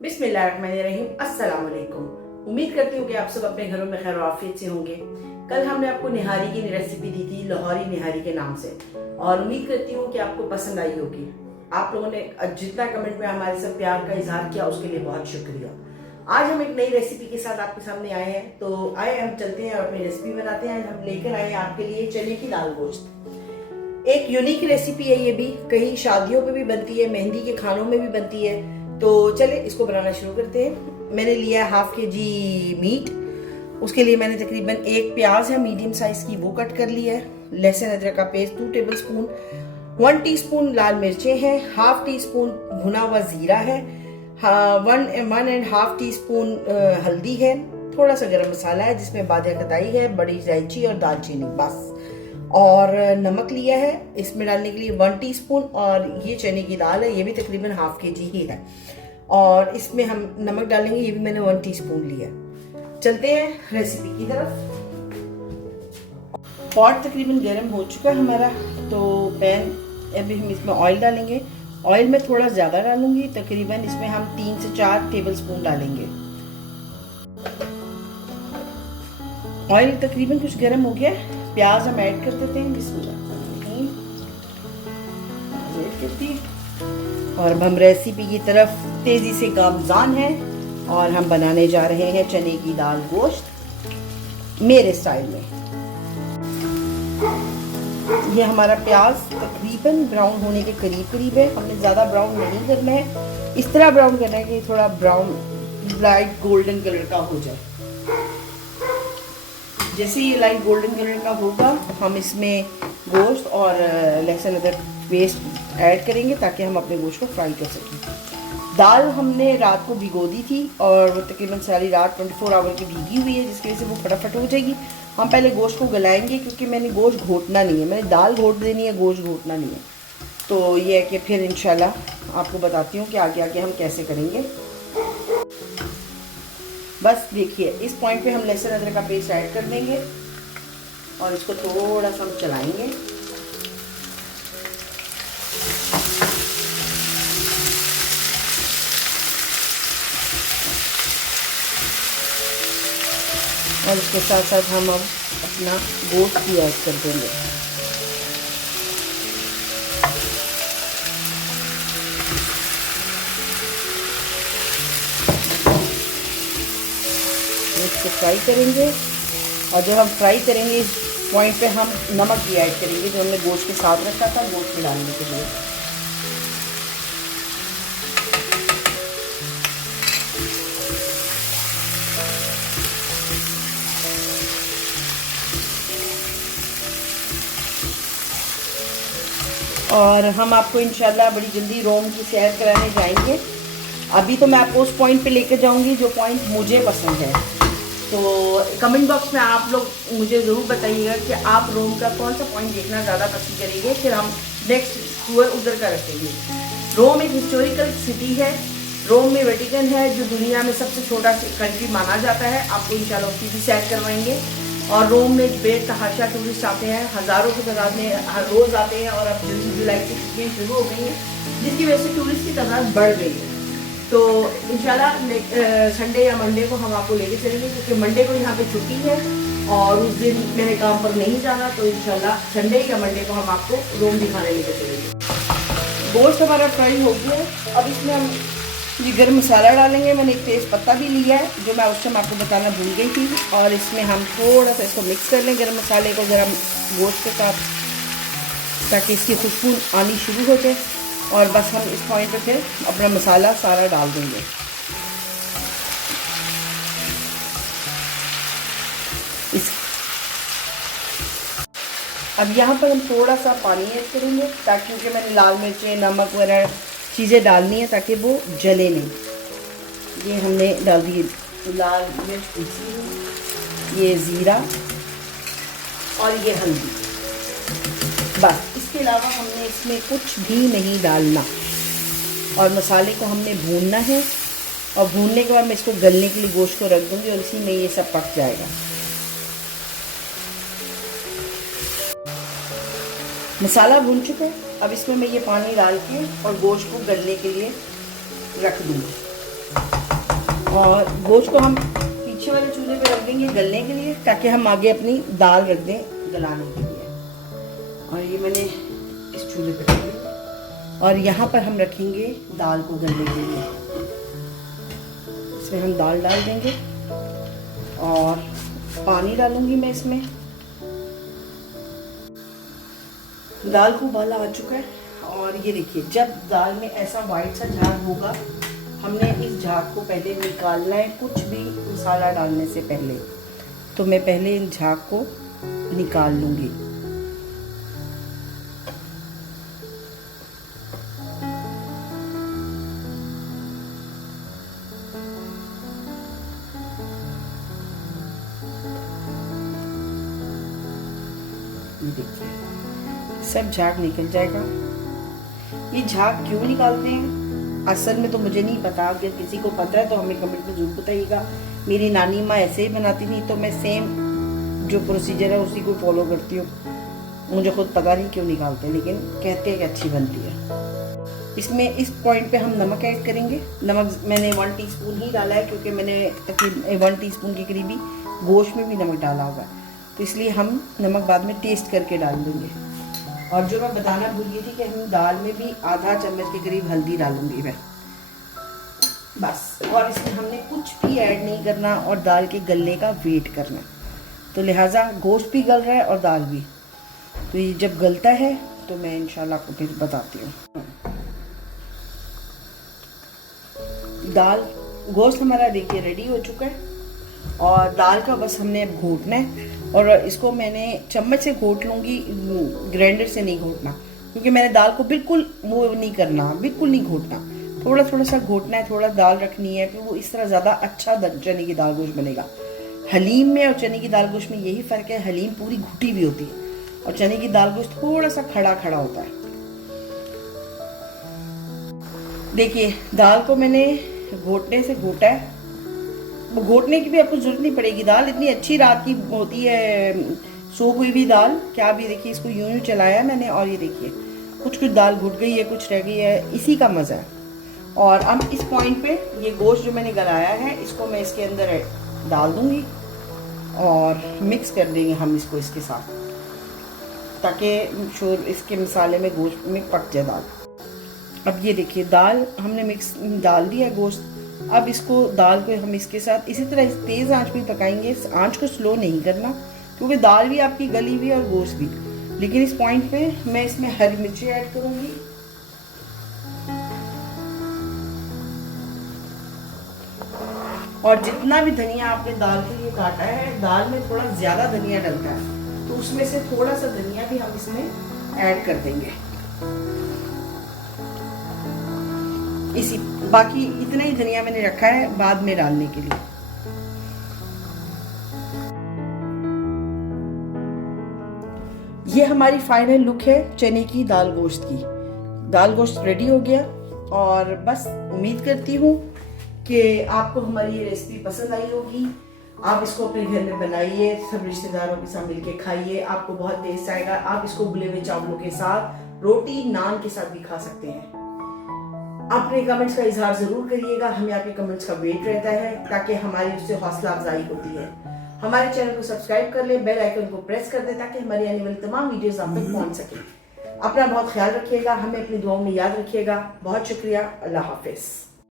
बिस्मिल्लाहिर्रहमानिर्रहीम। अस्सलाम वालेकुम। उम्मीद करती हूँ कि आप सब अपने घरों में खैर आफियत से होंगे। कल हमने आपको निहारी की रेसिपी दी थी, लाहौरी निहारी के नाम से, और उम्मीद करती हूँ कि आपको पसंद आई होगी। आप लोगों ने जितना कमेंट में हमारे साथ प्यार का इजहार किया उसके लिए बहुत शुक्रिया। आज हम एक नई रेसिपी के साथ आपके सामने आए हैं, तो आए हम चलते हैं और अपनी रेसिपी बनाते हैं। हम लेकर आए हैं आपके लिए चने की दाल गोश्त। एक यूनिक रेसिपी है ये भी, कहीं शादियों पे भी बनती है, मेहंदी के खानों में भी बनती है। तो चले इसको बनाना शुरू करते हैं। मैंने लिया है 1/2 kg मीट। उसके लिए मैंने तकरीबन एक प्याज है मीडियम साइज की, वो कट कर लिया है। लहसुन अदरक का पेस्ट 2 टेबलस्पून, 1 टीस्पून लाल मिर्चें हैं, 1/2 टीस्पून भुना हुआ जीरा है, 1.5 टीस्पून हल्दी है, थोड़ा सा गरम मसाला है जिसमें बादे कताई है, बड़ी इलायची और दालचीनी, बस। और नमक लिया है इसमें डालने के लिए 1 टीस्पून, और ये चने की दाल है, ये भी तकरीबन 1/2 kg ही है, और इसमें हम नमक डालेंगे, ये भी मैंने 1 टीस्पून लिया। चलते हैं रेसिपी की तरफ। पॉट तकरीबन गर्म हो चुका है हमारा, तो पैन अभी हम इसमें ऑयल डालेंगे। ऑयल में थोड़ा ज़्यादा डालूंगी, तकरीबन इसमें हम 3 से 4 टेबलस्पून डालेंगे। ऑयल तकरीबन कुछ गर्म हो गया, प्याज हम ऐड कर देते हैं। बिस्मिल्लाह। और अब हम रेसिपी की तरफ तेजी से गामजान हैं, और हम बनाने जा रहे हैं चने की दाल गोश्त मेरे स्टाइल में। ये हमारा प्याज तकरीबन ब्राउन होने के करीब है। हमने ज़्यादा ब्राउन नहीं करना है, इस तरह ब्राउन करना है कि थोड़ा ब्राउन लाइट गोल्डन कलर का हो जाए। जैसे ये लाइट गोल्डन कलर का होगा, हम इसमें गोश्त और लहसुन अदरक पेस्ट ऐड करेंगे ताकि हम अपने गोश्त को फ्राई कर सकें। दाल हमने रात को भिगो दी थी, और वो तकरीबन सारी रात 24 आवर की भीगी हुई है, जिसकी वजह से वो फटाफट हो जाएगी। हम पहले गोश्त को गलाएंगे, क्योंकि मैंने गोश्त घोटना नहीं है, मैंने दाल घोट देनी है, गोश्त घोटना नहीं है। तो ये है कि फिर इंशाल्लाह आपको बताती हूँ कि आगे आगे हम कैसे करेंगे। बस देखिए, इस पॉइंट पे हम लहसुन अदरक का पेस्ट ऐड कर देंगे, और इसको थोड़ा सा हम चलाएंगे। और इसके साथ साथ हम अब अपना गोश्त भी ऐड कर देंगे। इसको फ्राई करेंगे, और जब हम फ्राई करेंगे इस पॉइंट पे हम नमक भी ऐड करेंगे, जो हमने गोश्त के साथ रखा था गोश्त में डालने के लिए। और हम आपको इंशाल्लाह बड़ी जल्दी रोम की सैर कराने जाएंगे। अभी तो मैं आपको उस पॉइंट पे लेकर जाऊंगी जो पॉइंट मुझे पसंद है। तो कमेंट बॉक्स में आप लोग मुझे ज़रूर बताइएगा कि आप रोम का कौन सा पॉइंट देखना ज़्यादा पसंद करेंगे, फिर हम नेक्स्ट टूर उधर का रखेंगे। रोम एक हिस्टोरिकल सिटी है। रोम में वेटिकन है, जो दुनिया में सबसे छोटा कंट्री माना जाता है। आपको इंशाल्लाह उसकी भी सैर करवाएंगे। और रोम में बेतहाशा टूरिस्ट आते हैं, हज़ारों की तादाद में हर रोज़ आते हैं, और अब जून जुलाई की छुट्टियाँ शुरू हो गई हैं, जिसकी वजह से टूरिस्ट की तादाद बढ़ गई है। तो इंशाल्लाह संडे या मंडे को हम आपको लेके चलेंगे, क्योंकि मंडे को यहाँ पे छुट्टी है और उस दिन मेरे काम पर नहीं जाना। तो इंशाल्लाह संडे या मंडे को हम आपको रोम दिखाने लेके चलेंगे। गोश्त हमारा फ्राई हो गया है। अब इसमें हम ये गर्म मसाला डालेंगे। मैंने एक तेज़ पत्ता भी लिया है, जो मैं उस टाइम आपको बताना भूल गई थी। और इसमें हम थोड़ा सा इसको मिक्स कर लें, गर्म मसाले को गर्म गोश्त के साथ, ताकि इसकी खुशबू आनी शुरू हो जाए। और बस हम इस पॉइंट पे फिर अपना मसाला सारा डाल देंगे। अब यहाँ पर हम थोड़ा सा पानी ऐड करेंगे, ताकि क्योंकि मैंने लाल मिर्चें नमक वगैरह चीज़ें डालनी है ताकि वो जले नहीं। ये हमने डाल दी लाल मिर्च पीसी हुई, ये ज़ीरा और ये हल्दी, बस। इसके अलावा हमने इसमें कुछ भी नहीं डालना, और मसाले को हमने भूनना है। और भूनने के बाद मैं इसको गलने के लिए गोश्त को रख दूँगी, और इसी में ये सब पक जाएगा। मसाला भून चुका है। अब इसमें मैं ये पानी डाल के और गोश्त को गलने के लिए रख दूँगी। और गोश्त को हम पीछे वाले चूल्हे पे रख देंगे गलने के लिए, ताकि हम आगे अपनी दाल रख दें गलाने के लिए। और ये मैंने इस चूल्हे पे रख दिया और यहाँ पर हम रखेंगे दाल को गलने के लिए। इसमें हम दाल डाल देंगे और पानी डालूंगी मैं इसमें। दाल को उबाला आ चुका है और ये देखिए, जब दाल में ऐसा वाइट सा झाग होगा, हमने इस झाग को पहले निकालना है, कुछ भी मसाला डालने से पहले। तो मैं पहले इन झाग को निकाल लूँगी। ये देखिए, सब झाग निकल जाएगा। ये झाग क्यों निकालते हैं असल में तो मुझे नहीं पता, अगर किसी को पता है तो हमें कमेंट में जरूर बताइएगा। मेरी नानी माँ ऐसे ही बनाती थी, तो मैं सेम जो प्रोसीजर है उसी को फॉलो करती हूँ। मुझे खुद पता नहीं क्यों निकालते हैं, लेकिन कहते हैं कि अच्छी बनती है। इसमें इस पॉइंट पे हम नमक ऐड करेंगे। नमक मैंने 1 टीस्पून ही डाला है, क्योंकि मैंने 1 टीस्पून के करीबी गोश्त में भी नमक डाला होगा, तो इसलिए हम नमक बाद में टेस्ट करके डाल देंगे। और जो मैं बताना भूल गई थी कि हम दाल में भी आधा चम्मच के करीब हल्दी डालूंगी मैं, बस। और इसमें हमने कुछ भी ऐड नहीं करना और दाल के गलने का वेट करना। तो लिहाजा गोश्त भी गल रहा है और दाल भी। तो ये जब गलता है तो मैं इंशाल्लाह आपको फिर बताती हूँ। दाल गोश्त हमारा देखिए रेडी हो चुका है और दाल का बस हमने अब घोटना है। और इसको मैंने चम्मच से घोट लूँगी, ग्राइंडर से नहीं घोटना, क्योंकि मैंने दाल को बिल्कुल वो नहीं करना, बिल्कुल नहीं घोटना, थोड़ा थोड़ा सा घोटना है। थोड़ा दाल रखनी है, फिर वो इस तरह ज़्यादा अच्छा चने की दाल गोश्त बनेगा। हलीम में और चने की दाल गोश्त में यही फ़र्क है, हलीम पूरी घुटी हुई होती है और चने की दाल गोश्त थोड़ा सा खड़ा खड़ा होता है। देखिए, दाल को मैंने घोटने से घोटा है। घोटने की भी आपको जरूरत नहीं पड़ेगी, दाल इतनी अच्छी रात की होती है, सो हुई भी दाल। क्या भी देखिए, इसको यूं यूं चलाया मैंने और ये देखिए कुछ कुछ दाल घुट गई है, कुछ रह गई है, इसी का मज़ा है। और अब इस पॉइंट पे ये गोश्त जो मैंने गलाया है, इसको मैं इसके अंदर डाल दूंगी और मिक्स कर देंगे हम इसको इसके साथ, ताकि शोर इसके मसाले में गोश्त में पक जाए दाल। अब ये देखिए, दाल हमने मिक्स डाल दिया है गोश्त। अब इसको दाल को हम इसके साथ इसी तरह तेज़ आंच पे पकाएंगे। आंच को स्लो नहीं करना, क्योंकि दाल भी आपकी गली हुई है और गोश्त भी। लेकिन इस पॉइंट पे मैं इसमें हरी मिर्ची ऐड करूंगी और जितना भी धनिया आपने दाल के लिए काटा है, दाल में थोड़ा ज़्यादा धनिया डलता है, तो उसमें से थोड़ा सा धनिया भी हम इसमें ऐड कर देंगे। इसी बाकी इतना ही धनिया मैंने रखा है बाद में डालने के लिए। ये हमारी फाइनल लुक है चने की दाल गोश्त की। दाल गोश्त रेडी हो गया और बस उम्मीद करती हूँ कि आपको हमारी ये रेसिपी पसंद आई होगी। आप इसको अपने घर में बनाइए, सब रिश्तेदारों के साथ मिलके खाइए, आपको बहुत टेस्ट आएगा। आप इसको उबले हुए चावलों के साथ, रोटी, नान के साथ भी खा सकते हैं। अपने कमेंट्स का इजहार जरूर करिएगा, हमें आपके कमेंट्स का वेट रहता है, ताकि हमारी उससे हौसला अफजाई होती है। हमारे चैनल को सब्सक्राइब कर ले, बेल आइकन को प्रेस कर दे, ताकि हमारी आने वाली तमाम वीडियोस आप तक पहुंच सके। अपना बहुत ख्याल रखिएगा, हमें अपनी दुआओं में याद रखिएगा। बहुत शुक्रिया। अल्लाह हाफिज।